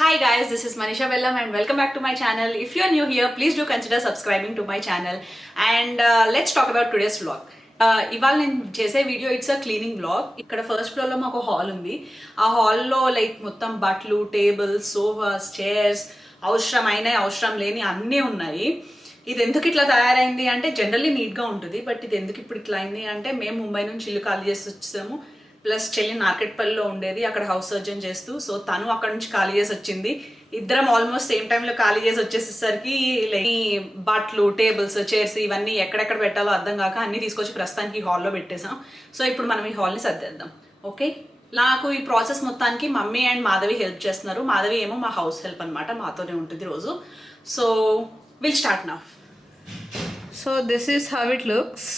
Hi guys, this is Manisha Vellam and welcome back to my channel. If you are new here, please do consider subscribing to my channel and let's talk about today's vlog. ఇవాళ నేను చేసే video it's a cleaning blog. ఇక్కడ ఫస్ట్ ఫ్లోర్లో మాకు హాల్ ఉంది. ఆ హాల్లో లైక్ మొత్తం బట్టలు, టేబుల్స్, సోఫాస్, చైర్స్, అవసరం లేని అన్నీ ఉన్నాయి. ఇది ఎందుకు ఇట్లా తయారైంది అంటే జనరల్లీ నీట్గా ఉంటుంది, బట్ ఇది ఎందుకు ఇప్పుడు ఇట్లా అయింది అంటే మేము ముంబై నుంచి ఇల్లు ఖాళీ చేసి వచ్చాము. ప్లస్ చెల్లి నార్కెట్పల్లిలో ఉండేది, అక్కడ హౌస్ సర్జన్ చేస్తూ, సో తను అక్కడ నుంచి ఖాళీ చేసి వచ్చింది. ఇద్దరం ఆల్మోస్ట్ సేమ్ టైంలో ఖాళీ చేసి వచ్చేసేసరికి ఈ బట్టలు, టేబుల్స్, చైర్స్ ఇవన్నీ ఎక్కడెక్కడ పెట్టాలో అర్థం కాక అన్నీ తీసుకొచ్చి ప్రస్తుతానికి హాల్లో పెట్టేసాం. సో ఇప్పుడు మనం ఈ హాల్ని సర్దేద్దాం. ఓకే, నాకు ఈ ప్రాసెస్ మొత్తానికి మమ్మీ అండ్ మాధవి హెల్ప్ చేస్తున్నారు. మాధవి ఏమో మా హౌస్ హెల్ప్ అనమాట, మాతోనే ఉంటుంది రోజు. So will start now. So this is how it looks.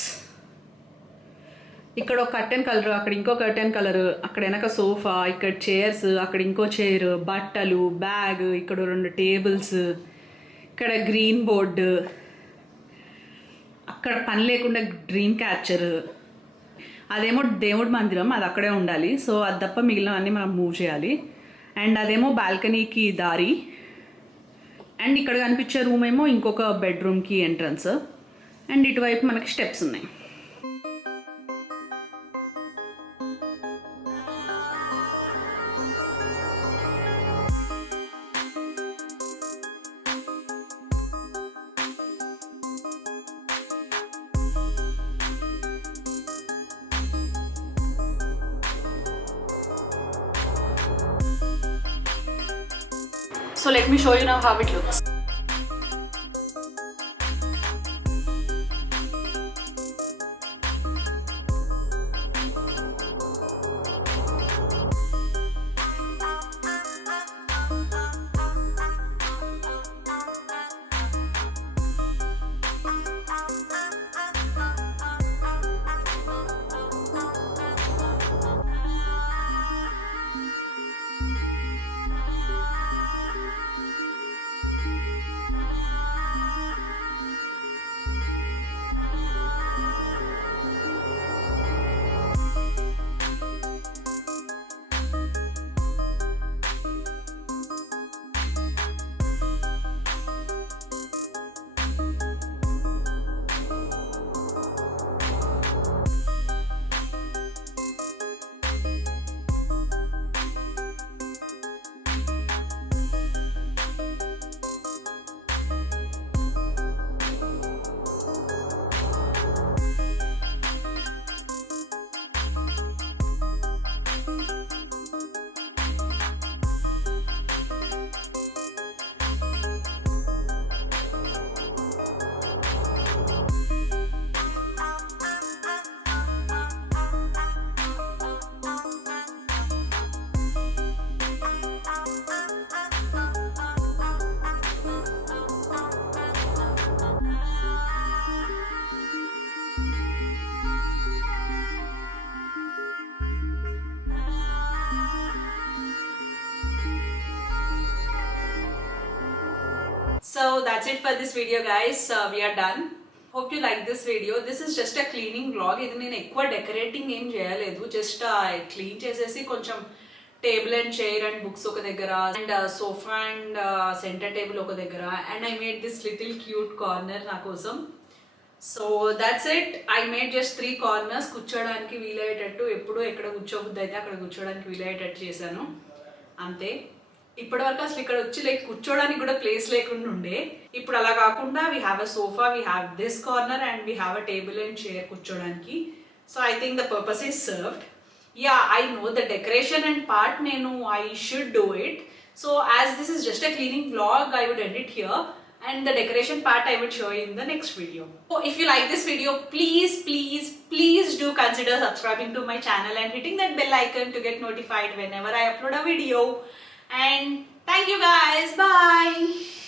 ఇక్కడ ఒక కర్టెన్ కలర్, అక్కడ ఇంకో కర్టెన్ కలర్, అక్కడ వెనక సోఫా, ఇక్కడ చైర్స్, అక్కడ ఇంకో చైర్, బట్టలు, బ్యాగ్, ఇక్కడ 2 టేబుల్స్, ఇక్కడ గ్రీన్ బోర్డు, అక్కడ పని లేకుండా డ్రీమ్ క్యాచర్, అదేమో దేవుడి మందిరం, అది అక్కడే ఉండాలి. సో అది తప్ప మిగిలినవన్నీ మనం మూవ్ చేయాలి. అండ్ అదేమో బాల్కనీకి దారి. అండ్ ఇక్కడ కనిపించే రూమ్ ఏమో ఇంకొక బెడ్రూమ్కి ఎంట్రన్స్. అండ్ ఇటువైపు మనకి స్టెప్స్ ఉన్నాయి. So let me show you now how it looks. So that's it for this video guys. We are done. Hope you like this video. This is just a cleaning vlog. ఇది నేను ఎక్కువ డెకరేటింగ్ ఏం చేయలేదు, just clean చేసేసి కొంచెం table and chair and books ఒక దగ్గర, and sofa and centre table ఒక దగ్గర, and I made this little cute corner నా కోసం. So that's it. I made just 3 కార్నర్స్ కూర్చోడానికి వీలయ్యేటట్టు, ఎప్పుడు ఎక్కడ కూర్చోబుద్ది అయితే అక్కడ కూర్చోడానికి వీలయ్యేటట్టు చేశాను, అంతే. ఇప్పటి వరకు అసలు ఇక్కడ వచ్చి లైక్ కూర్చోడానికి కూడా ప్లేస్ లేకుండా ఉండే, ఇప్పుడు అలా కాకుండా we have a sofa, we have this corner and we have a table and chair కూర్చోడానికి. So I think the purpose is served. Yeah, I know the decoration and part నేను I should do it. So as this is just a cleaning vlog, I would end it here. And the decoration part I would show you in the next video. So if you like this video, please do consider subscribing to my channel and hitting that bell icon to get notified whenever I upload a video. And thank you guys. Bye.